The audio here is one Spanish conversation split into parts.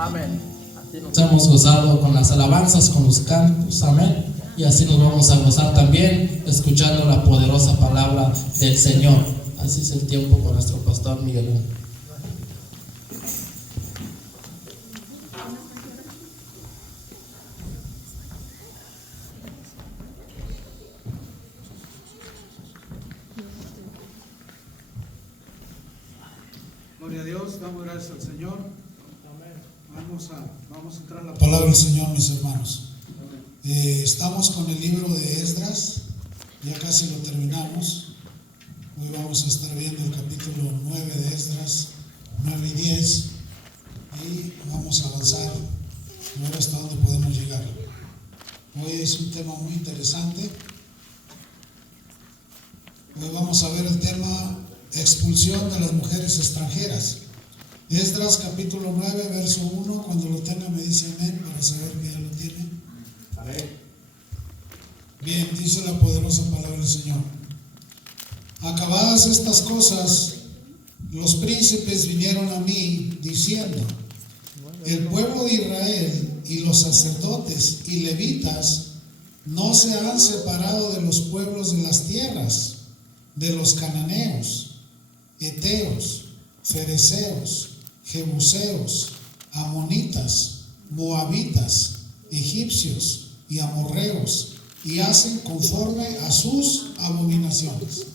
Amén. Nos hemos gozado con las alabanzas, con los cantos, amén. Y así nos vamos a gozar también escuchando la poderosa palabra del Señor. Así es el tiempo con nuestro pastor Miguel. Gloria a Dios, damos gracias al Señor. Vamos a entrar a la palabra del Señor, mis hermanos. Estamos con el libro de Esdras, ya casi lo terminamos. Hoy vamos a estar viendo el capítulo 9 de Esdras, 9 y 10, y vamos a avanzar a ver hasta dónde podemos llegar. Hoy es un tema muy interesante. Hoy vamos a ver el tema expulsión de las mujeres extranjeras. Esdras capítulo 9, verso 1. Cuando lo tenga me dice amén para saber que ya lo tiene. Amén. Bien, dice la poderosa palabra del Señor. Acabadas estas cosas, los príncipes vinieron a mí diciendo: el pueblo de Israel y los sacerdotes y levitas no se han separado de los pueblos de las tierras, de los cananeos, heteos, fereceos, jebuseos, amonitas, moabitas, egipcios y amorreos, y hacen conforme a sus abominaciones.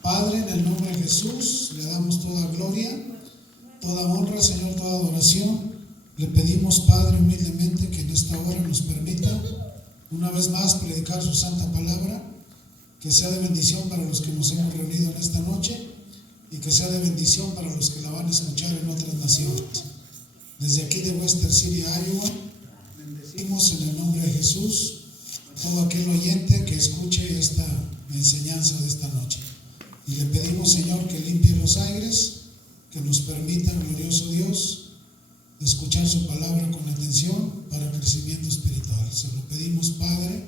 Padre, en el nombre de Jesús, le damos toda gloria, toda honra, Señor, toda adoración. Le pedimos, Padre, humildemente que en esta hora nos permita una vez más predicar su santa palabra, que sea de bendición para los que nos hemos reunido en esta noche y que sea de bendición para los que la van a escuchar en otras naciones. Desde aquí de Western City, Iowa, bendecimos en el nombre de Jesús a todo aquel oyente que escuche esta enseñanza de esta noche. Y le pedimos, Señor, que limpie los aires, que nos permita, glorioso Dios, escuchar su palabra con atención para crecimiento espiritual. Se lo pedimos, Padre,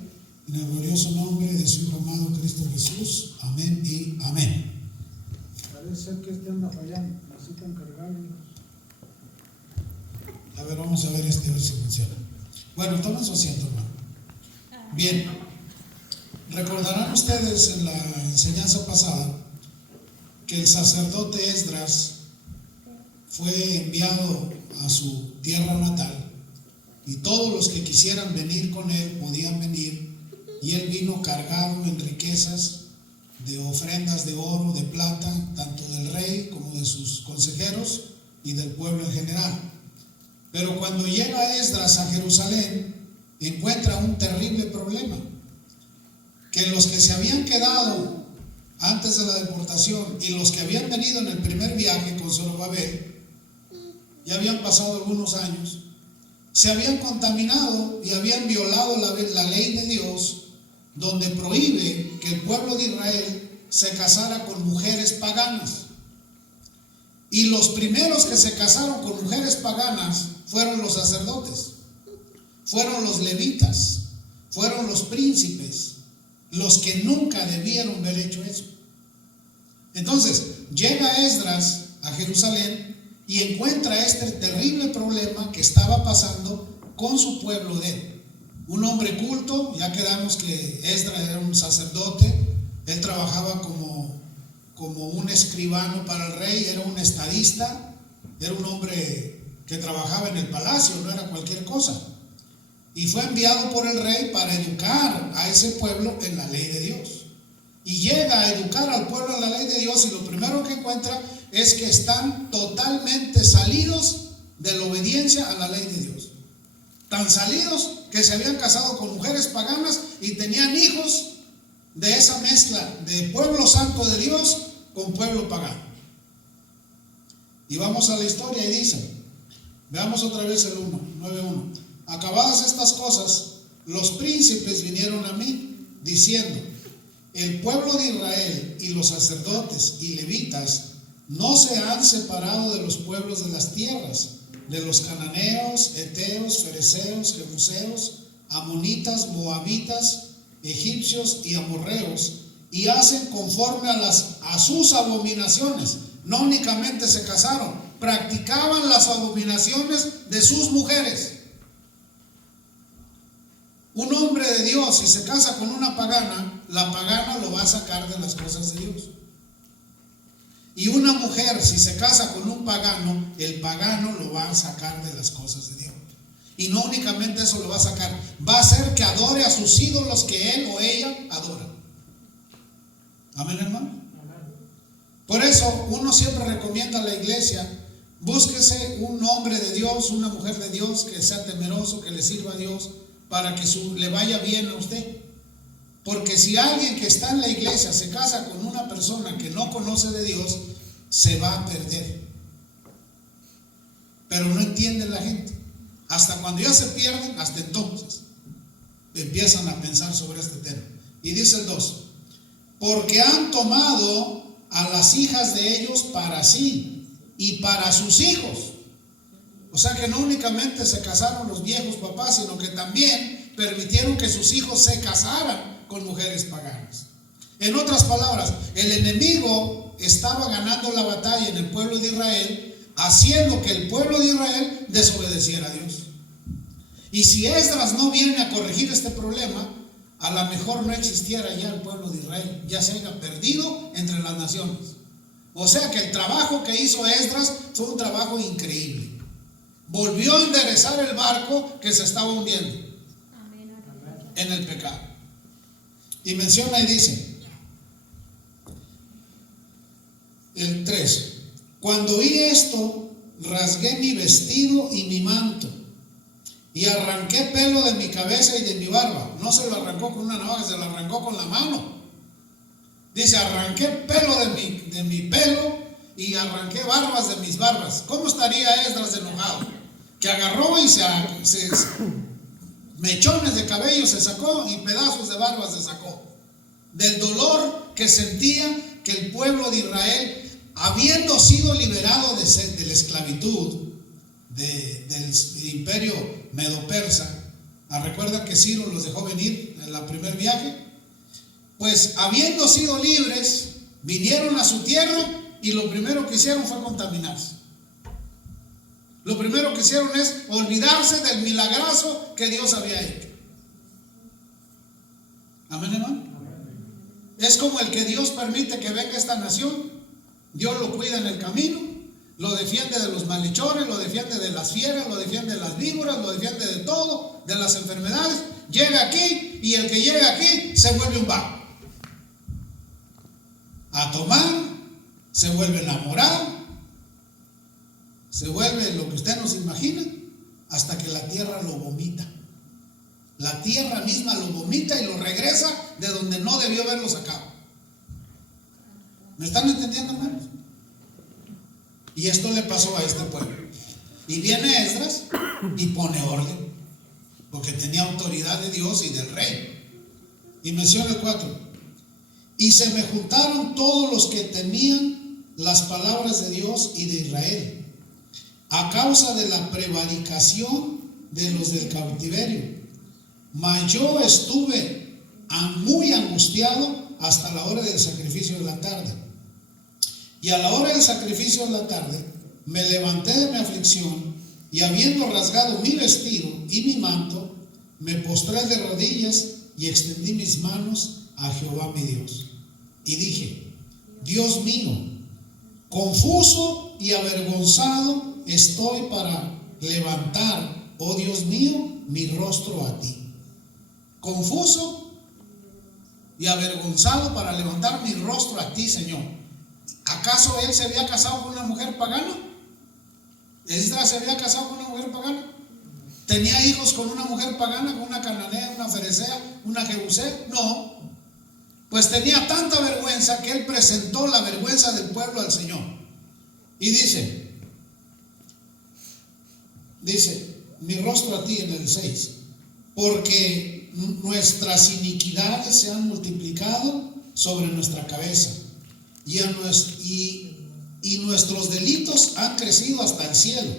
en el glorioso nombre de su Hijo amado Cristo Jesús. Amén y amén. Parece ser que este anda fallando. Necesitan cargarlo. A ver, vamos a ver a ver si funciona. Bueno, tomen su asiento, hermano. Bien. Recordarán ustedes en la enseñanza pasada que el sacerdote Esdras fue enviado a su tierra natal y todos los que quisieran venir con él podían venir, y él vino cargado en riquezas de ofrendas de oro, de plata, tanto del rey como de sus consejeros y del pueblo en general. Pero cuando llega Esdras a Jerusalén, encuentra un terrible problema: que los que se habían quedado antes de la deportación y los que habían venido en el primer viaje con Zorobabel, ya habían pasado algunos años, se habían contaminado y habían violado la ley de Dios, donde prohíbe que el pueblo de Israel se casara con mujeres paganas. Y los primeros que se casaron con mujeres paganas fueron los sacerdotes, fueron los levitas, fueron los príncipes, los que nunca debieron haber hecho eso. Entonces llega Esdras a Jerusalén y encuentra este terrible problema que estaba pasando con su pueblo de él. Un hombre culto, ya quedamos que Esdras era un sacerdote, él trabajaba como un escribano para el rey, era un estadista, era un hombre que trabajaba en el palacio, no era cualquier cosa. Y fue enviado por el rey para educar a ese pueblo en la ley de Dios. Y llega a educar al pueblo en la ley de Dios, y lo primero que encuentra es que están totalmente salidos de la obediencia a la ley de Dios. Tan salidos que se habían casado con mujeres paganas y tenían hijos de esa mezcla de pueblo santo de Dios con pueblo pagano. Y vamos a la historia y dice, veamos otra vez el 9:1. Acabadas estas cosas, los príncipes vinieron a mí diciendo: el pueblo de Israel y los sacerdotes y levitas no se han separado de los pueblos de las tierras, de los cananeos, heteos, fereceos, jebuseos, amonitas, moabitas, egipcios y amorreos, y hacen conforme a sus abominaciones. No únicamente se casaron, practicaban las abominaciones de sus mujeres. Un hombre de Dios, si se casa con una pagana, la pagana lo va a sacar de las cosas de Dios. Y una mujer, si se casa con un pagano, el pagano lo va a sacar de las cosas de Dios. Y no únicamente eso lo va a sacar, va a hacer que adore a sus ídolos que él o ella adora. Amén, hermano. Por eso uno siempre recomienda a la iglesia: búsquese un hombre de Dios, una mujer de Dios que sea temeroso, que le sirva a Dios, para que le vaya bien a usted. Porque si alguien que está en la iglesia se casa con una persona que no conoce de Dios, se va a perder. Pero no entiende la gente. Hasta cuando ya se pierden, hasta entonces empiezan a pensar sobre este tema. Y dice el 2: porque han tomado a las hijas de ellos para sí y para sus hijos. O sea que no únicamente se casaron los viejos papás, sino que también permitieron que sus hijos se casaran con mujeres paganas. En otras palabras, el enemigo estaba ganando la batalla en el pueblo de Israel, haciendo que el pueblo de Israel desobedeciera a Dios. Y si Esdras no viene a corregir este problema, a lo mejor no existiera ya el pueblo de Israel, ya se haya perdido entre las naciones. O sea que el trabajo que hizo Esdras fue un trabajo increíble. Volvió a enderezar el barco que se estaba hundiendo en el pecado. Y menciona y dice el 3: cuando oí esto, rasgué mi vestido y mi manto, y arranqué pelo de mi cabeza y de mi barba. No se lo arrancó con una navaja, se lo arrancó con la mano. Dice: arranqué pelo de mi pelo y arranqué barbas de mis barbas. ¿Cómo estaría Esdras enojado? Que agarró y mechones de cabello se sacó y pedazos de barbas se sacó. Del dolor que sentía que el pueblo de Israel, habiendo sido liberado de la esclavitud del imperio medo-persa, recuerda que Ciro los dejó venir en el primer viaje, pues habiendo sido libres, vinieron a su tierra y lo primero que hicieron fue contaminarse. Lo primero que hicieron es olvidarse del milagroso que Dios había hecho. Amén, hermano. Es como el que Dios permite que venga a esta nación. Dios lo cuida en el camino, lo defiende de los malhechores, lo defiende de las fieras, lo defiende de las víboras, lo defiende de todo, de las enfermedades. Llega aquí y el que llega aquí se vuelve un vago. A tomar, se vuelve enamorado, se vuelve lo que usted no se imagina, hasta que la tierra lo vomita. La tierra misma lo vomita y lo regresa de donde no debió haberlo sacado. ¿Me están entendiendo, hermanos? Y esto le pasó a este pueblo. Y viene Esdras y pone orden, porque tenía autoridad de Dios y del rey. Y menciona el 4: y se me juntaron todos los que temían las palabras de Dios y de Israel, a causa de la prevaricación de los del cautiverio. Mas yo estuve muy angustiado hasta la hora del sacrificio de la tarde. Y a la hora del sacrificio de la tarde me levanté de mi aflicción, y habiendo rasgado mi vestido y mi manto, me postré de rodillas y extendí mis manos a Jehová mi Dios. Y dije: Dios mío, confuso y avergonzado estoy para levantar, oh Dios mío, mi rostro a ti. Confuso y avergonzado para levantar mi rostro a ti, Señor. ¿Acaso él se había casado con una mujer pagana? ¿Esdras se había casado con una mujer pagana? ¿Tenía hijos con una mujer pagana, con una cananea, una ferecea, una jebusea? No. Pues tenía tanta vergüenza que él presentó la vergüenza del pueblo al Señor. Y dice, mi rostro a ti, en el 6, porque nuestras iniquidades se han multiplicado sobre nuestra cabeza, y nuestros delitos han crecido hasta el cielo.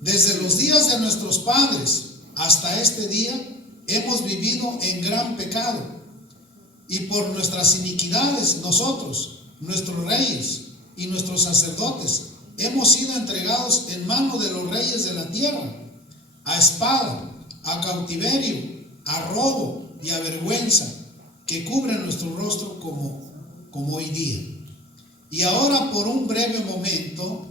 Desde los días de nuestros padres hasta este día hemos vivido en gran pecado, y por nuestras iniquidades nosotros, nuestros reyes y nuestros sacerdotes hemos sido entregados en manos de los reyes de la tierra, a espada, a cautiverio, a robo y a vergüenza, que cubren nuestro rostro como hoy día. Y ahora, por un breve momento,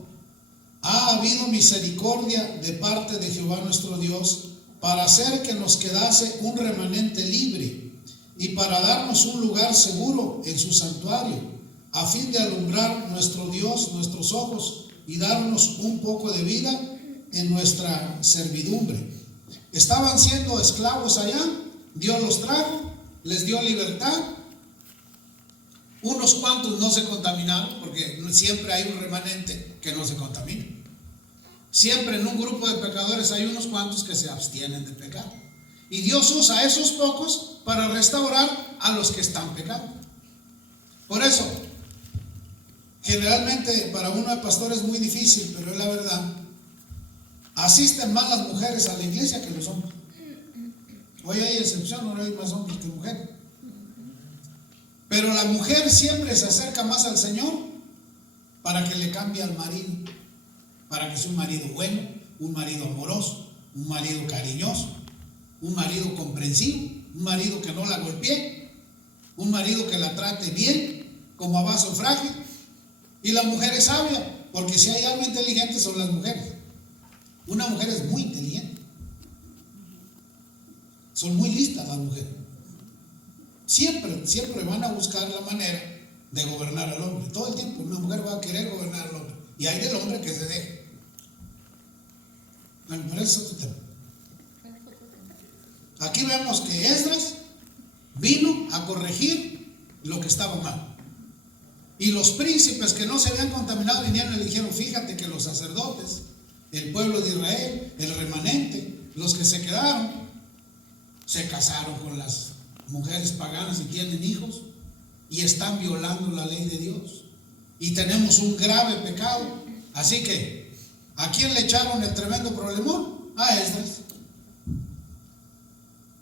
ha habido misericordia de parte de Jehová nuestro Dios, para hacer que nos quedase un remanente libre y para darnos un lugar seguro en su santuario, a fin de alumbrar nuestro Dios nuestros ojos y darnos un poco de vida en nuestra servidumbre. Estaban siendo esclavos allá, Dios los trajo, les dio libertad. Unos cuantos no se contaminaron, porque siempre hay un remanente que no se contamina. Siempre en un grupo de pecadores hay unos cuantos que se abstienen de pecar. Y Dios usa a esos pocos para restaurar a los que están pecando. Por eso, generalmente para uno de pastor es muy difícil, pero es la verdad. Asisten más las mujeres a la iglesia que los hombres. Hoy hay excepción, ahora hay más hombres que mujeres. Pero la mujer siempre se acerca más al Señor para que le cambie al marido, para que sea un marido bueno, un marido amoroso, un marido cariñoso, un marido comprensivo, un marido que no la golpee, un marido que la trate bien, como a vaso frágil. Y la mujer es sabia, porque si hay algo inteligente son las mujeres. Una mujer es muy inteligente. Son muy listas las mujeres. Siempre van a buscar la manera de gobernar al hombre. Todo el tiempo una mujer va a querer gobernar al hombre. Y hay del hombre que se deje. Bueno, pero eso es otro tema. Aquí vemos que Esdras vino a corregir lo que estaba mal. Y los príncipes que no se habían contaminado vinieron y le dijeron: fíjate que los sacerdotes, el pueblo de Israel, el remanente, los que se quedaron, se casaron con las mujeres paganas y tienen hijos y están violando la ley de Dios. Y tenemos un grave pecado. Así que, ¿a quién le echaron el tremendo problemón? A Esdras.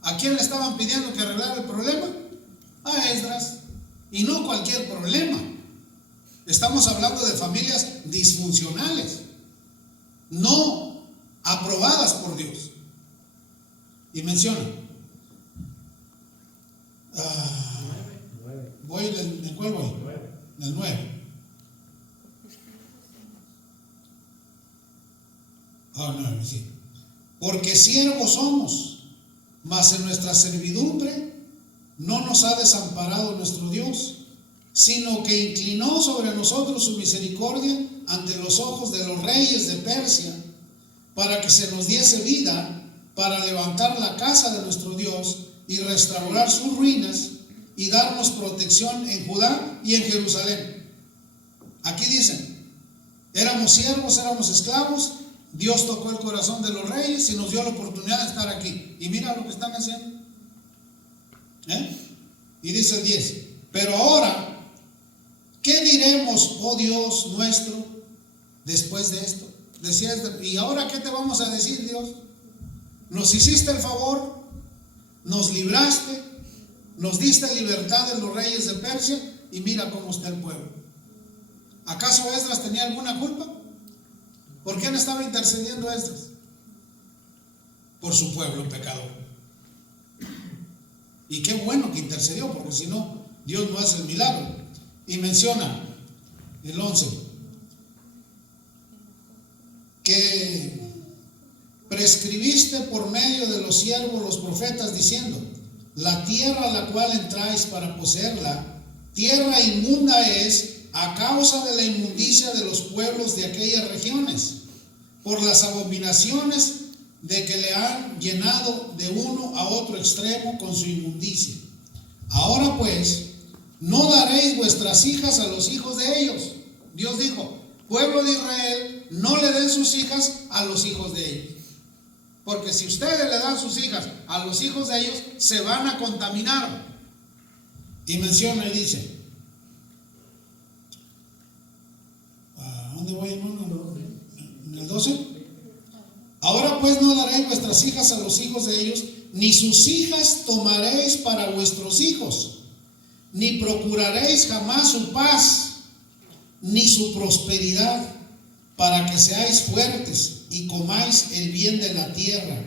¿A quién le estaban pidiendo que arreglara el problema? A Esdras. Y no cualquier problema. Estamos hablando de familias disfuncionales, no aprobadas por Dios. Y menciona, ¿en cuál voy? En el 9. No, sí. Porque siervos somos, mas en nuestra servidumbre no nos ha desamparado nuestro Dios, sino que inclinó sobre nosotros su misericordia ante los ojos de los reyes de Persia, para que se nos diese vida, para levantar la casa de nuestro Dios y restaurar sus ruinas y darnos protección en Judá y en Jerusalén. Aquí dicen, éramos siervos, éramos esclavos, Dios tocó el corazón de los reyes y nos dio la oportunidad de estar aquí. Y mira lo que están haciendo. Y dice el 10, pero ahora, ¿qué diremos, oh Dios nuestro, después de esto? Decía, ¿y ahora qué te vamos a decir, Dios? Nos hiciste el favor, nos libraste, nos diste libertad de los reyes de Persia, y mira cómo está el pueblo. ¿Acaso Esdras tenía alguna culpa? ¿Por quién estaba intercediendo Esdras? Por su pueblo pecador. Y qué bueno que intercedió, porque si no, Dios no hace el milagro. Y menciona el 11, que prescribiste por medio de los siervos los profetas, diciendo: la tierra a la cual entráis para poseerla, tierra inmunda es a causa de la inmundicia de los pueblos de aquellas regiones, por las abominaciones de que le han llenado de uno a otro extremo con su inmundicia. Ahora pues, no daréis vuestras hijas a los hijos de ellos. Dios dijo: pueblo de Israel, no le den sus hijas a los hijos de ellos, porque si ustedes le dan sus hijas a los hijos de ellos, se van a contaminar. Y menciona y dice, ¿a dónde voy, hermano? En el 12. Ahora pues no daréis vuestras hijas a los hijos de ellos, ni sus hijas tomaréis para vuestros hijos, ni procuraréis jamás su paz, ni su prosperidad, para que seáis fuertes y comáis el bien de la tierra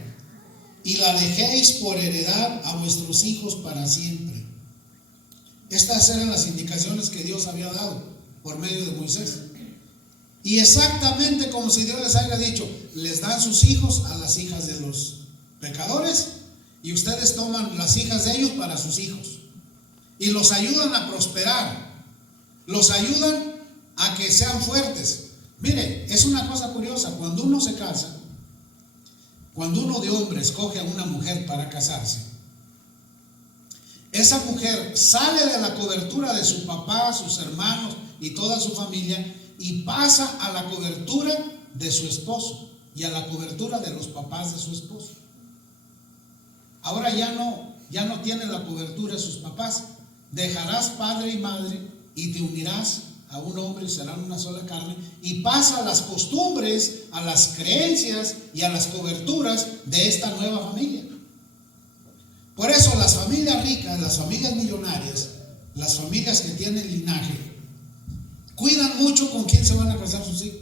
y la dejéis por heredad a vuestros hijos para siempre. Estas eran las indicaciones que Dios había dado por medio de Moisés. Y exactamente como si Dios les haya dicho, les dan sus hijos a las hijas de los pecadores y ustedes toman las hijas de ellos para sus hijos y los ayudan a prosperar, los ayudan a que sean fuertes. Mire, es una cosa curiosa, cuando uno se casa, cuando uno de hombre escoge a una mujer para casarse, esa mujer sale de la cobertura de su papá, sus hermanos y toda su familia y pasa a la cobertura de su esposo y a la cobertura de los papás de su esposo. Ahora ya no tiene la cobertura de sus papás. Dejarás padre y madre y te unirás a un hombre y serán una sola carne, y pasa a las costumbres, a las creencias y a las coberturas de esta nueva familia. Por eso las familias ricas, las familias millonarias, las familias que tienen linaje, cuidan mucho con quién se van a casar sus hijos.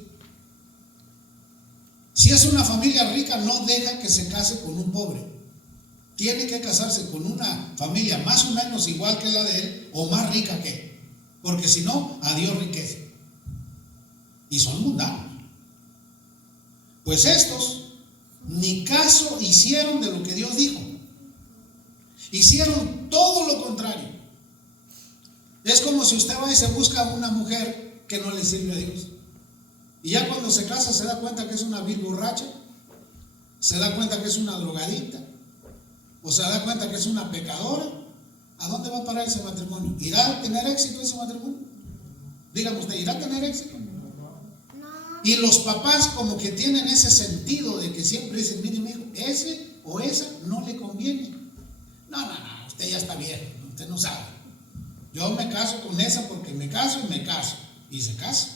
Si es una familia rica, no deja que se case con un pobre. Tiene que casarse con una familia más o menos igual que la de él o más rica que él, porque si no, adiós riqueza. Y son mundanos. Pues estos ni caso hicieron de lo que Dios dijo. Hicieron todo lo contrario. Es como si usted va y se busca una mujer que no le sirve a Dios. Y ya cuando se casa se da cuenta que es una vil borracha, se da cuenta que es una drogadicta, o se da cuenta que es una pecadora. ¿A dónde va a parar ese matrimonio? ¿Irá a tener éxito ese matrimonio? Dígame usted, ¿irá a tener éxito? Y los papás como que tienen ese sentido de que siempre dicen, mire mi hijo, ese o esa no le conviene. No, usted ya está viejo, usted no sabe. Yo me caso con esa porque me caso y me caso. Y se casa.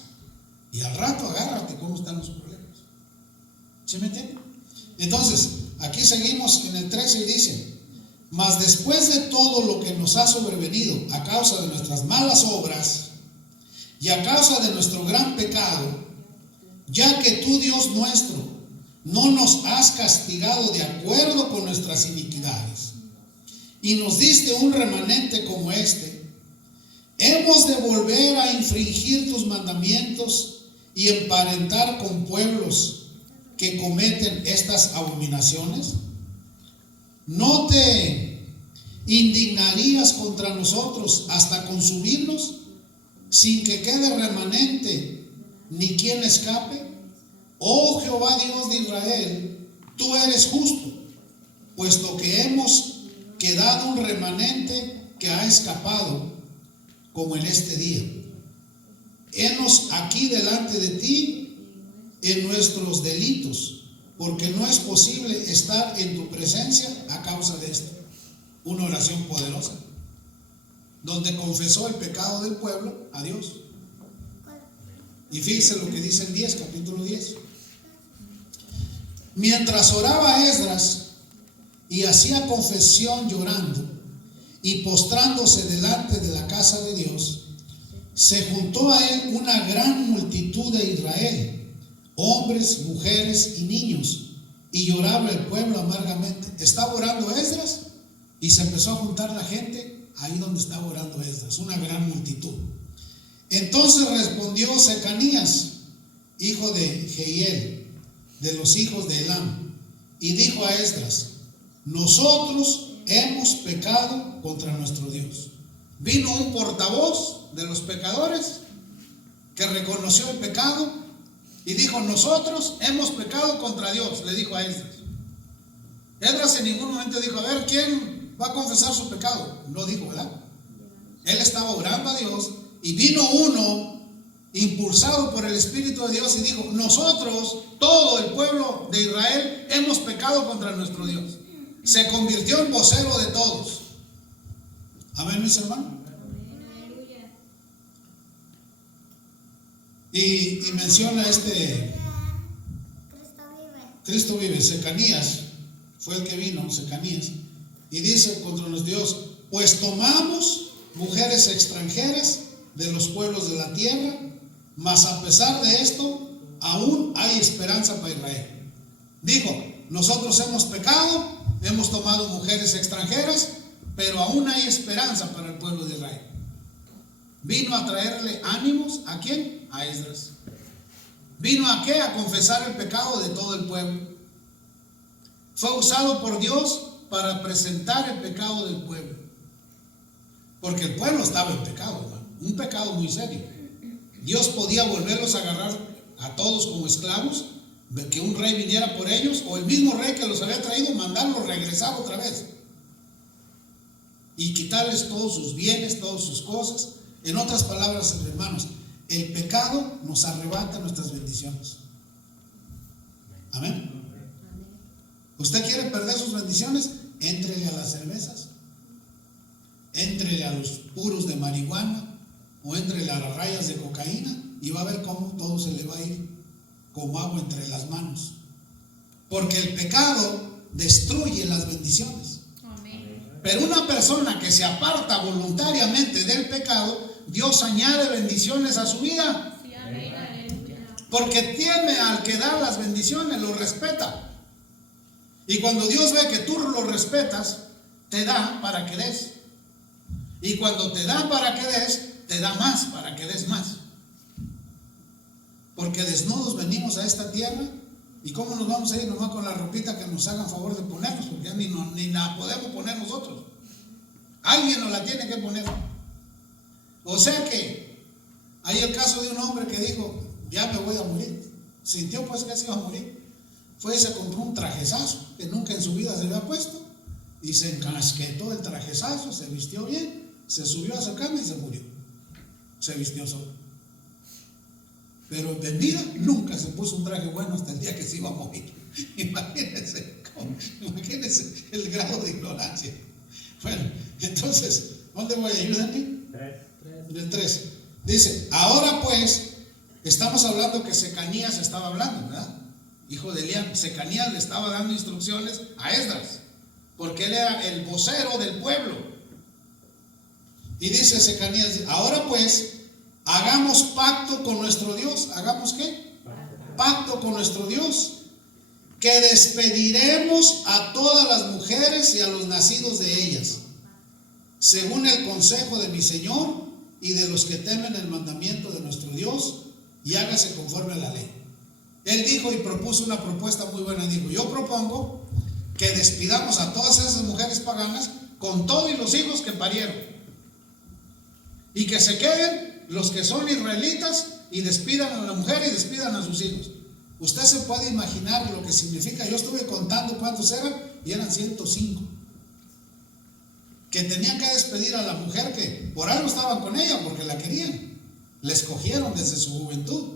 Y al rato agárrate cómo están los problemas. ¿Sí me entiende? Entonces, aquí seguimos en el 13 y dice, mas después de todo lo que nos ha sobrevenido a causa de nuestras malas obras y a causa de nuestro gran pecado, ya que tú, Dios nuestro, no nos has castigado de acuerdo con nuestras iniquidades y nos diste un remanente como este, hemos de volver a infringir tus mandamientos y emparentar con pueblos que cometen estas abominaciones. ¿No te indignarías contra nosotros hasta consumirnos sin que quede remanente ni quien escape? Oh Jehová Dios de Israel, tú eres justo, puesto que hemos quedado un remanente que ha escapado, como en este día. Henos aquí delante de ti en nuestros delitos, porque no es posible estar en tu presencia a causa de esto. Una oración poderosa, donde confesó el pecado del pueblo a Dios. Y fíjense lo que dice el 10, capítulo 10. Mientras oraba Esdras y hacía confesión llorando y postrándose delante de la casa de Dios, se juntó a él una gran multitud de Israel, hombres, mujeres y niños, y lloraba el pueblo amargamente. Estaba orando Esdras y se empezó a juntar la gente ahí donde estaba orando Esdras, una gran multitud. Entonces respondió Secanías, hijo de Jehiel, de los hijos de Elam, y dijo a Esdras, nosotros hemos pecado contra nuestro Dios. Vino un portavoz de los pecadores que reconoció el pecado y dijo, nosotros hemos pecado contra Dios, le dijo a Esdras. Esdras en ningún momento dijo, a ver, ¿quién va a confesar su pecado? No dijo, ¿verdad? Él estaba orando a Dios y vino uno impulsado por el Espíritu de Dios y dijo, nosotros, todo el pueblo de Israel, hemos pecado contra nuestro Dios. Se convirtió en vocero de todos. Amén, mis hermanos. Y menciona Cristo vive, Secanías fue el que vino, Secanías, y dice contra nuestro Dios, pues tomamos mujeres extranjeras de los pueblos de la tierra, mas a pesar de esto aún hay esperanza para Israel. Dijo, nosotros hemos pecado, hemos tomado mujeres extranjeras, pero aún hay esperanza para el pueblo de Israel. Vino a traerle ánimos, ¿a quién? A Esdras. ¿Vino a qué? A confesar el pecado de todo el pueblo. Fue usado por Dios para presentar el pecado del pueblo. Porque el pueblo estaba en pecado, hermano, un pecado muy serio. Dios podía volverlos a agarrar a todos como esclavos, que un rey viniera por ellos, o el mismo rey que los había traído, mandarlos regresar otra vez y quitarles todos sus bienes, todas sus cosas. En otras palabras, hermanos, el pecado nos arrebata nuestras bendiciones. Amén. ¿Usted quiere perder sus bendiciones? Éntrele a las cervezas, éntrele a los puros de marihuana, o éntrele a las rayas de cocaína, y va a ver cómo todo se le va a ir como agua entre las manos. Porque el pecado destruye las bendiciones. Pero una persona que se aparta voluntariamente del pecado, Dios añade bendiciones a su vida. Porque teme al que da las bendiciones, lo respeta. Y cuando Dios ve que tú lo respetas, te da para que des. Y cuando te da para que des, te da más para que des más. Porque desnudos venimos a esta tierra. ¿Y cómo nos vamos a ir nomás con la ropita que nos hagan favor de ponernos? Porque ya ni la podemos poner nosotros. Alguien nos la tiene que poner. O sea que hay el caso de un hombre que dijo, ya me voy a morir. Sintió pues que se iba a morir. Fue y se compró un trajezazo que nunca en su vida se había puesto. Y se encasquetó el trajezazo, se vistió bien, se subió a su cama y se murió. Se vistió solo. Pero en vida nunca se puso un traje bueno hasta el día que se iba a morir. Imagínense el grado de ignorancia. Bueno, entonces, ¿dónde voy a ayudarme? Del 3. Dice, ahora pues, estamos hablando que Secanías estaba hablando, ¿verdad? Hijo de Eliam. Secanías le estaba dando instrucciones a Esdras, porque él era el vocero del pueblo. Y dice Secanías, ahora pues, hagamos pacto con nuestro Dios. ¿Hagamos qué? Pacto con nuestro Dios, que despediremos a todas las mujeres y a los nacidos de ellas, según el consejo de mi Señor y de los que temen el mandamiento de nuestro Dios, y hágase conforme a la ley. Él dijo y propuso una propuesta muy buena. Dijo, yo propongo que despidamos a todas esas mujeres paganas con todos los hijos que parieron, y que se queden los que son israelitas y despidan a la mujer y despidan a sus hijos. Usted se puede imaginar lo que significa. Yo estuve contando cuántos eran y eran 105 que tenían que despedir a la mujer, que por algo estaban con ella, porque la querían. La escogieron desde su juventud,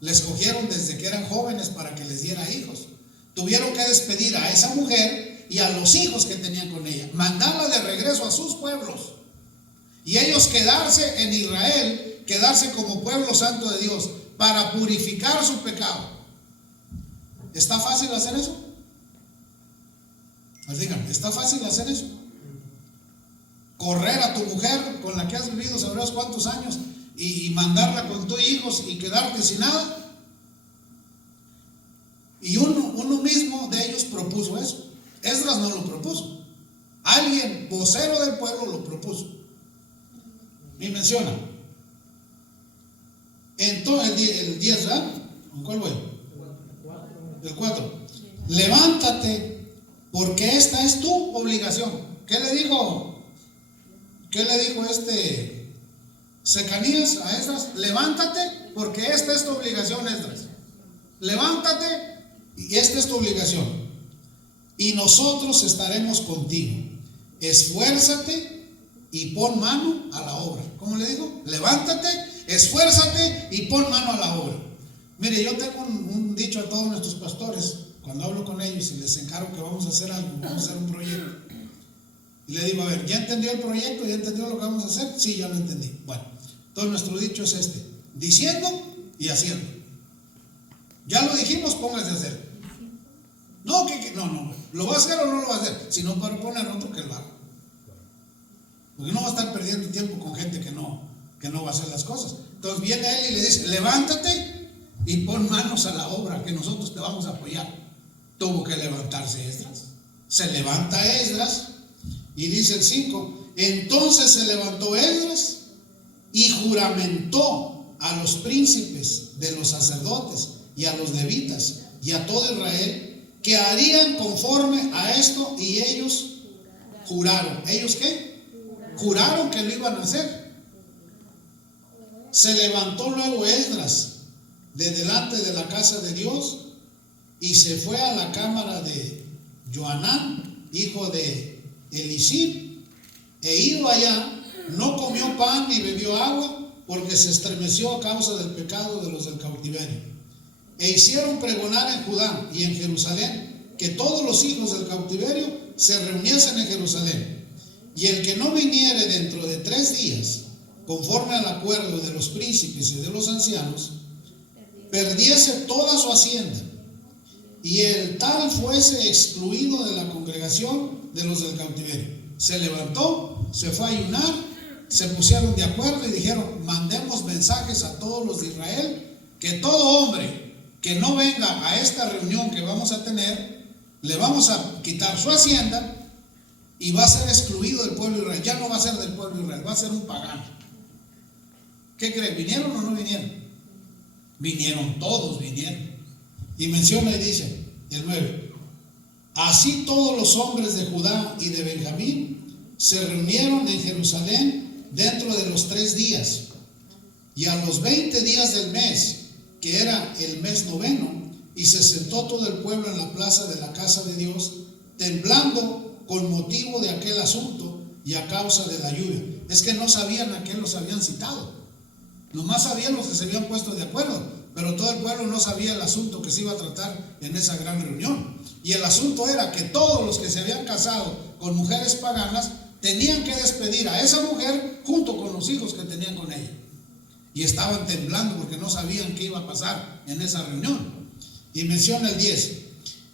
la escogieron desde que eran jóvenes para que les diera hijos. Tuvieron que despedir a esa mujer y a los hijos que tenían con ella, mandarla de regreso a sus pueblos, y ellos quedarse en Israel, quedarse como pueblo santo de Dios, para purificar su pecado. ¿Está fácil hacer eso? Pues díganme, ¿está fácil hacer eso? Correr a tu mujer con la que has vivido sabrás cuántos años y mandarla con tus hijos y quedarte sin nada. Y uno mismo de ellos propuso eso. Esdras no lo propuso. Alguien, vocero del pueblo, lo propuso. Y menciona. Entonces, el 10, ¿verdad? ¿Con cuál voy? El 4. Levántate, porque esta es tu obligación. ¿Qué le dijo? ¿Qué le dijo Secanías a Esdras? Levántate, porque esta es tu obligación, Esdras. Levántate, y esta es tu obligación. Y nosotros estaremos contigo. Esfuérzate y pon mano a la obra. ¿Cómo le digo? Levántate, esfuérzate y pon mano a la obra. Mire, yo tengo un dicho a todos nuestros pastores, cuando hablo con ellos y les encargo que vamos a hacer algo, vamos a hacer un proyecto. Y le digo, a ver, ¿ya entendió el proyecto? ¿Ya entendió lo que vamos a hacer? Sí, ya lo entendí. Bueno, entonces nuestro dicho es diciendo y haciendo. Ya lo dijimos, póngase a hacer. No, no, ¿lo va a hacer o no lo va a hacer? Sino para poner otro que lo haga. Porque no va a estar perdiendo tiempo con gente que no va a hacer las cosas. Entonces viene él y le dice, levántate y pon manos a la obra, que nosotros te vamos a apoyar. Tuvo que levantarse Esdras. Se levanta Esdras y dice el 5: entonces se levantó Esdras y juramentó a los príncipes de los sacerdotes y a los levitas y a todo Israel que harían conforme a esto, y ellos juraron. ¿Ellos qué? Juraron que lo iban a hacer. Se levantó luego Esdras de delante de la casa de Dios y se fue a la cámara de Joanán, hijo de Elisib, e ido allá, no comió pan ni bebió agua, porque se estremeció a causa del pecado de los del cautiverio. E hicieron pregonar en Judá y en Jerusalén que todos los hijos del cautiverio se reuniesen en Jerusalén, y el que no viniere dentro de 3 días, conforme al acuerdo de los príncipes y de los ancianos, perdiese toda su hacienda, y el tal fuese excluido de la congregación de los del cautiverio. Se levantó, se fue a ayunar, se pusieron de acuerdo y dijeron: mandemos mensajes a todos los de Israel, que todo hombre que no venga a esta reunión que vamos a tener, le vamos a quitar su hacienda y va a ser excluido del pueblo de Israel. Ya no va a ser del pueblo de Israel, va a ser un pagano. ¿Qué creen? ¿Vinieron o no vinieron? Vinieron, todos vinieron. Y menciona y dice el 9: así todos los hombres de Judá y de Benjamín se reunieron en Jerusalén dentro de los 3 días, y a los 20 días del mes, que era el mes 9, y se sentó todo el pueblo en la plaza de la casa de Dios, temblando con motivo de aquel asunto y a causa de la lluvia. Es que no sabían a qué los habían citado, nomás sabían los que se habían puesto de acuerdo, pero todo el pueblo no sabía el asunto que se iba a tratar en esa gran reunión. Y el asunto era que todos los que se habían casado con mujeres paganas tenían que despedir a esa mujer junto con los hijos que tenían con ella. Y estaban temblando porque no sabían qué iba a pasar en esa reunión. Y menciona el 10: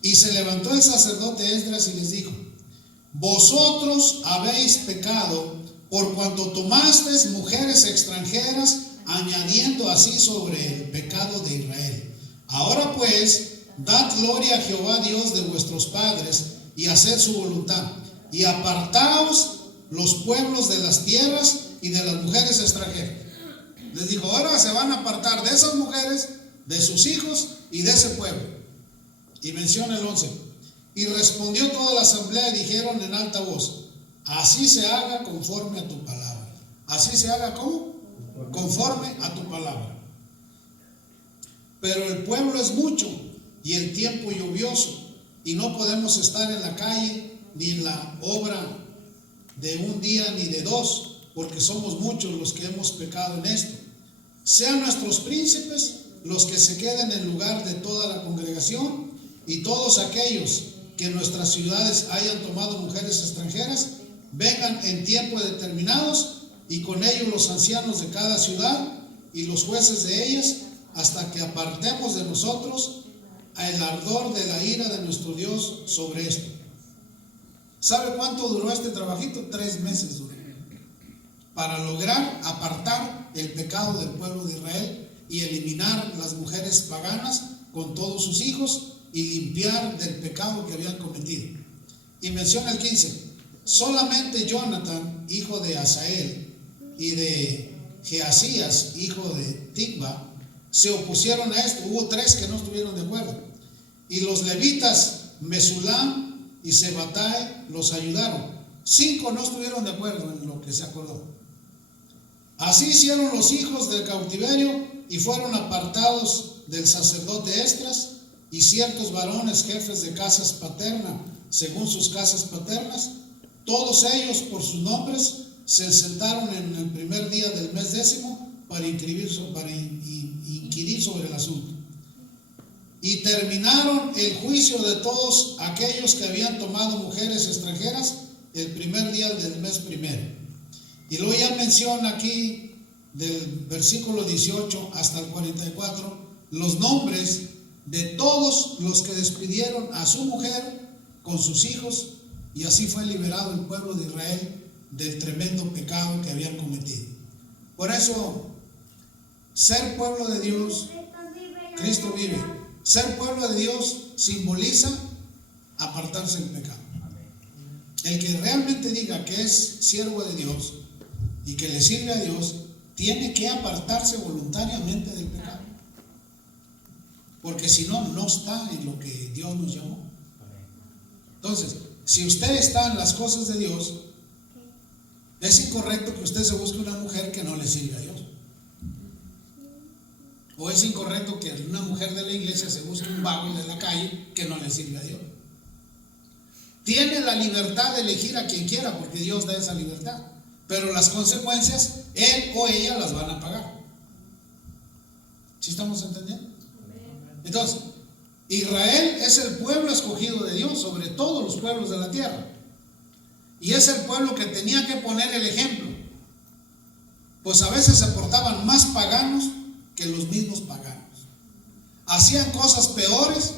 y se levantó el sacerdote Esdras y les dijo: vosotros habéis pecado por cuanto tomasteis mujeres extranjeras, añadiendo así sobre el pecado de Israel. Ahora pues, dad gloria a Jehová Dios de vuestros padres y haced su voluntad, y apartaos los pueblos de las tierras y de las mujeres extranjeras. Les dijo: ahora se van a apartar de esas mujeres, de sus hijos y de ese pueblo. Y menciona el 11: y respondió toda la asamblea y dijeron en alta voz: así se haga conforme a tu palabra. Así se haga, ¿cómo? Conforme a tu palabra. Pero el pueblo es mucho y el tiempo lluvioso, y no podemos estar en la calle ni en la obra de un día ni de 2, porque somos muchos los que hemos pecado en esto. Sean nuestros príncipes los que se queden en lugar de toda la congregación, y todos aquellos que en nuestras ciudades hayan tomado mujeres extranjeras vengan en tiempos determinados, y con ellos los ancianos de cada ciudad y los jueces de ellas, hasta que apartemos de nosotros el ardor de la ira de nuestro Dios sobre esto. ¿Sabe cuánto duró este trabajito? 3 meses duró, para lograr apartar el pecado del pueblo de Israel y eliminar las mujeres paganas con todos sus hijos y limpiar del pecado que habían cometido. Y menciona el 15: solamente Jonathan, hijo de Asael, y de Geasías, hijo de Tikva, se opusieron a esto. Hubo 3 que no estuvieron de acuerdo. Y los levitas Mesulam y Sebatai los ayudaron. 5 no estuvieron de acuerdo en lo que se acordó. Así hicieron los hijos del cautiverio, y fueron apartados del sacerdote Esdras, y ciertos varones jefes de casas paternas, según sus casas paternas, todos ellos por sus nombres, se sentaron en el primer día del mes 10 para inquirir sobre el asunto. Y terminaron el juicio de todos aquellos que habían tomado mujeres extranjeras el primer día del mes 1. Y luego ya menciona aquí, del versículo 18 hasta el 44, los nombres de todos los que despidieron a su mujer con sus hijos, y así fue liberado el pueblo de Israel del tremendo pecado que habían cometido. Por eso, ser pueblo de Dios, Cristo vive. Ser pueblo de Dios simboliza apartarse del pecado. El que realmente diga que es siervo de Dios y que le sirve a Dios, tiene que apartarse voluntariamente del pecado. Porque si no, no está en lo que Dios nos llamó. Entonces, si usted está en las cosas de Dios, es incorrecto que usted se busque una mujer que no le sirve a Dios. O es incorrecto que una mujer de la iglesia se busque un vago de la calle que no le sirve a Dios. Tiene la libertad de elegir a quien quiera, porque Dios da esa libertad. Pero las consecuencias, él o ella las van a pagar. ¿Sí estamos entendiendo? Entonces, Israel es el pueblo escogido de Dios sobre todos los pueblos de la tierra. Y es el pueblo que tenía que poner el ejemplo. Pues a veces se portaban más paganos que los mismos paganos. Hacían cosas peores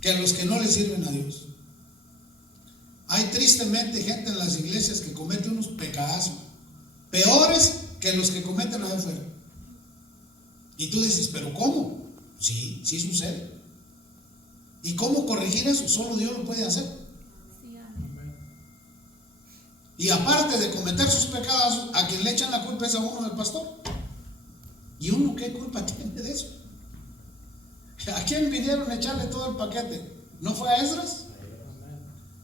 que los que no le sirven a Dios. Hay tristemente gente en las iglesias que comete unos pecadazos peores que los que cometen allá afuera. Y tú dices, ¿pero cómo? Sí, sí sucede. ¿Y cómo corregir eso? Solo Dios lo puede hacer. Y aparte de cometer sus pecados, a quien le echan la culpa es a uno del pastor. ¿Y uno qué culpa tiene de eso? ¿A quién vinieron a echarle todo el paquete? ¿No fue a Esdras?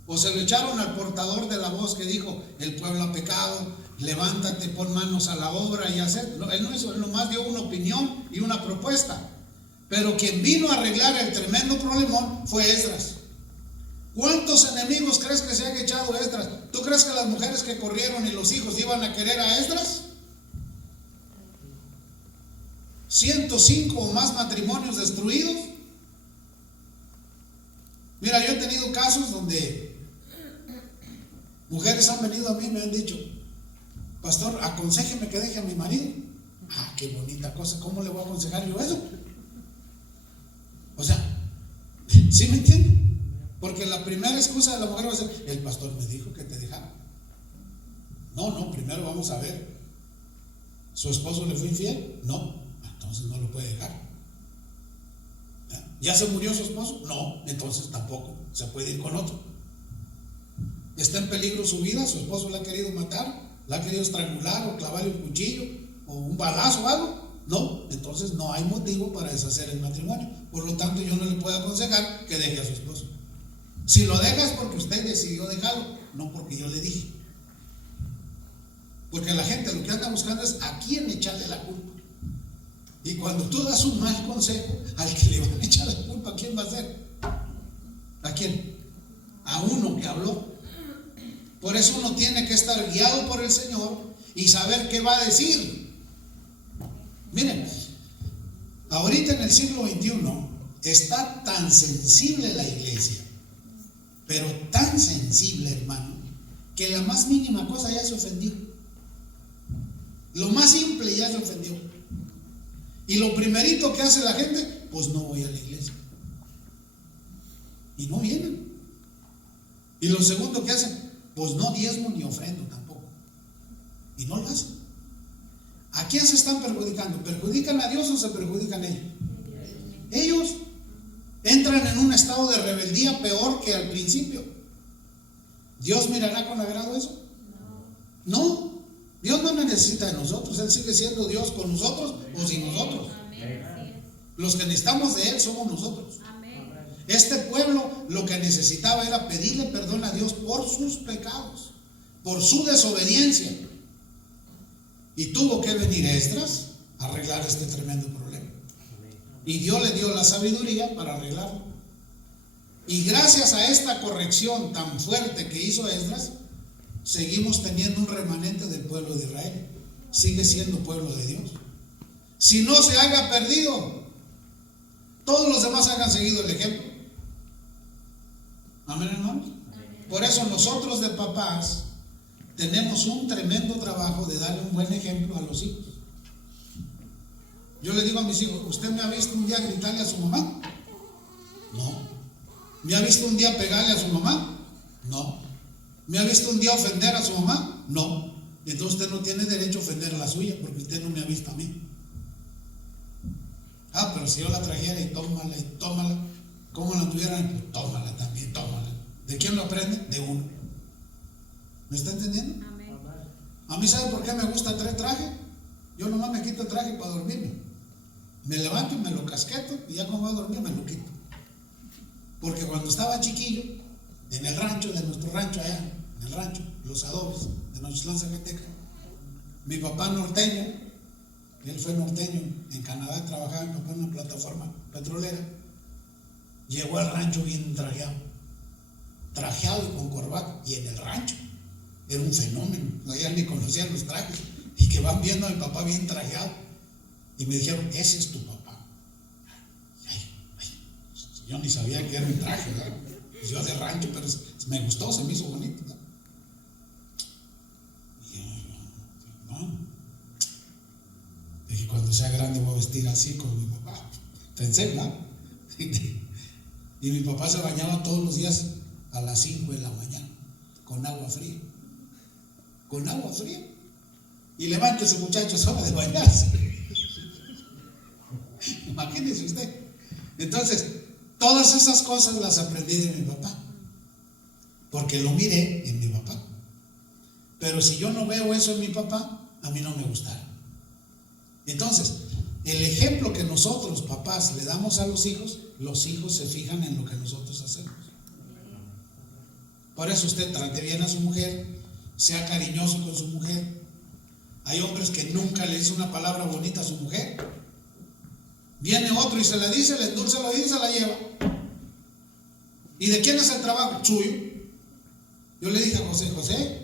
¿O se lo echaron al portador de la voz que dijo, el pueblo ha pecado, levántate, pon manos a la obra y hacer? No, él no hizo, él nomás dio una opinión y una propuesta. Pero quien vino a arreglar el tremendo problemón fue Esdras. ¿Cuántos enemigos crees que se han echado Esdras? ¿Tú crees que las mujeres que corrieron y los hijos iban a querer a Esdras? 105 o más matrimonios destruidos. Mira, yo he tenido casos donde mujeres han venido a mí y me han dicho, pastor, aconséjeme que deje a mi marido. Ah, qué bonita cosa, ¿cómo le voy a aconsejar yo eso? O sea, ¿sí me entienden? Porque la primera excusa de la mujer va a ser, el pastor me dijo que te dejara. No, primero vamos a ver, ¿su esposo le fue infiel? No, entonces no lo puede dejar. ¿Ya se murió su esposo? No, entonces tampoco, se puede ir con otro. ¿Está en peligro su vida? ¿Su esposo la ha querido matar? ¿La ha querido estrangular o clavarle un cuchillo o un balazo o algo? No, entonces no hay motivo para deshacer el matrimonio. Por lo tanto, yo no le puedo aconsejar que deje a su esposo. Si lo deja es porque usted decidió dejarlo, no porque yo le dije. Porque la gente lo que anda buscando es a quién echarle la culpa. Y cuando tú das un mal consejo, al que le van a echar la culpa, ¿a quién va a ser? ¿A quién? A uno que habló. Por eso uno tiene que estar guiado por el Señor y saber qué va a decir. Miren, ahorita en el siglo XXI está tan sensible la iglesia, pero tan sensible, hermano, que la más mínima cosa ya se ofendió. Lo más simple ya se ofendió. Y lo primerito que hace la gente, pues no voy a la iglesia. Y no vienen. Y lo segundo que hacen, pues no diezmo ni ofrendo tampoco. Y no lo hacen. ¿A quién se están perjudicando? ¿Perjudican a Dios o se perjudican ellos? Ellos entran en un estado de rebeldía peor que al principio. ¿Dios mirará con agrado eso? No. Dios no necesita de nosotros. Él sigue siendo Dios con nosotros o sin nosotros. Los que necesitamos de Él somos nosotros. Este pueblo lo que necesitaba era pedirle perdón a Dios por sus pecados, por su desobediencia. Y tuvo que venir Esdras a arreglar este tremendo problema. Y Dios le dio la sabiduría para arreglarlo. Y gracias a esta corrección tan fuerte que hizo Esdras, seguimos teniendo un remanente del pueblo de Israel. Sigue siendo pueblo de Dios. Si no se haya perdido, todos los demás hayan seguido el ejemplo. Amén, hermanos. Por eso nosotros de papás tenemos un tremendo trabajo de darle un buen ejemplo a los hijos. Yo le digo a mis hijos, ¿usted me ha visto un día gritarle a su mamá? No. ¿Me ha visto un día pegarle a su mamá? No. ¿Me ha visto un día ofender a su mamá? No. Entonces usted no tiene derecho a ofender a la suya porque usted no me ha visto a mí. Ah, pero si yo la trajera y tómala, ¿cómo la tuvieran? Pues tómala también, tómala. ¿De quién lo aprende? De uno. ¿Me está entendiendo? Amén. A mí, ¿sabe por qué me gusta traer traje? Yo nomás me quito el traje para dormirme. Me levanto y me lo casqueto y ya como voy a dormir me lo quito. Porque cuando estaba chiquillo, en el rancho, de nuestro rancho allá, en el rancho, los adobes de Nochitlán, Zacatecas, mi papá norteño, él fue norteño, en Canadá trabajaba en una plataforma petrolera, llegó al rancho bien trajeado y con corbata, y en el rancho era un fenómeno, ya ni conocían los trajes, y que van viendo a mi papá bien trajeado, y me dijeron, ese es tu papá. Yo ni sabía que era un traje, ¿verdad? Pues yo de rancho, pero me gustó, se me hizo bonito, ¿verdad? Y yo, no, dije, cuando sea grande voy a vestir así como mi papá. Pensé, ¿verdad? Y mi papá se bañaba todos los días a las 5 de la mañana, con agua fría. Con agua fría. Y levántese, muchachos, hora de bañarse. Imagínese usted. Entonces, todas esas cosas las aprendí de mi papá, porque lo miré en mi papá. Pero si yo no veo eso en mi papá, a mí no me gusta. Entonces, el ejemplo que nosotros, papás, le damos a los hijos se fijan en lo que nosotros hacemos. Por eso usted trate bien a su mujer, sea cariñoso con su mujer. Hay hombres que nunca le dicen una palabra bonita a su mujer. Viene otro y se la dice, le endulza la vida y se la lleva. ¿Y de quién es el trabajo? Suyo. Yo le dije a José,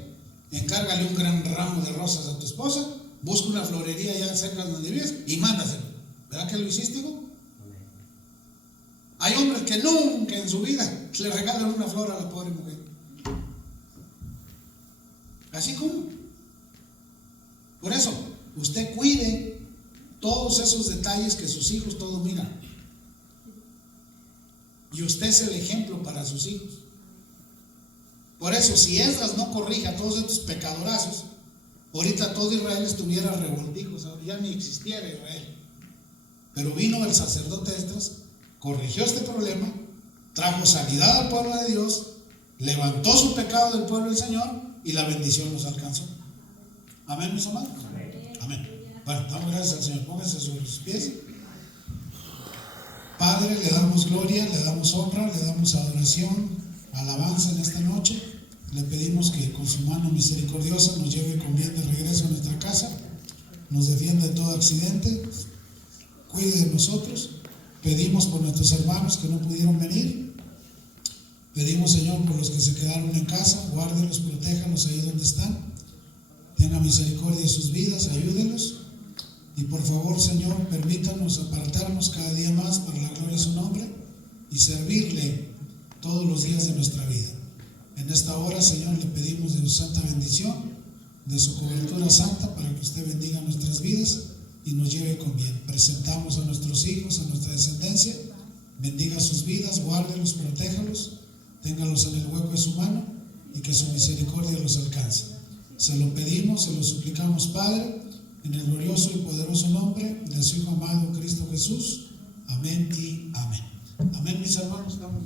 encárgale un gran ramo de rosas a tu esposa, busca una florería allá cerca de donde vives y mándaselo. ¿Verdad que lo hiciste, hijo? Hay hombres que nunca en su vida le regalan una flor a la pobre mujer. Así como. Por eso, usted cuide todos esos detalles que sus hijos todos miran. Y usted es el ejemplo para sus hijos. Por eso, si Esdras no corrige a todos estos pecadorazos, ahorita todo Israel estuviera revoltijos, ya ni existiera Israel. Pero vino el sacerdote Esdras, corrigió este problema, trajo sanidad al pueblo de Dios, levantó su pecado del pueblo del Señor y la bendición nos alcanzó. Amén, mis amados. Amén. Bueno, damos gracias al Señor. Pónganse sobre sus pies. Padre, le damos gloria, le damos honra, le damos adoración, alabanza en esta noche. Le pedimos que con su mano misericordiosa nos lleve con bien de regreso a nuestra casa, nos defienda de todo accidente, cuide de nosotros. Pedimos por nuestros hermanos que no pudieron venir. Pedimos, Señor, por los que se quedaron en casa, guárdelos, protéjalos ahí donde están. Tenga misericordia de sus vidas, ayúdelos. Y por favor, Señor, permítanos apartarnos cada día más para la gloria de su nombre y servirle todos los días de nuestra vida. En esta hora, Señor, le pedimos de su santa bendición, de su cobertura santa, para que usted bendiga nuestras vidas y nos lleve con bien. Presentamos a nuestros hijos, a nuestra descendencia. Bendiga sus vidas, guárdelos, protéjalos, téngalos en el hueco de su mano y que su misericordia los alcance. Se lo pedimos, se lo suplicamos, Padre, en el glorioso y poderoso nombre de su Hijo amado Cristo Jesús. Amén y amén. Amén, mis hermanos. Estamos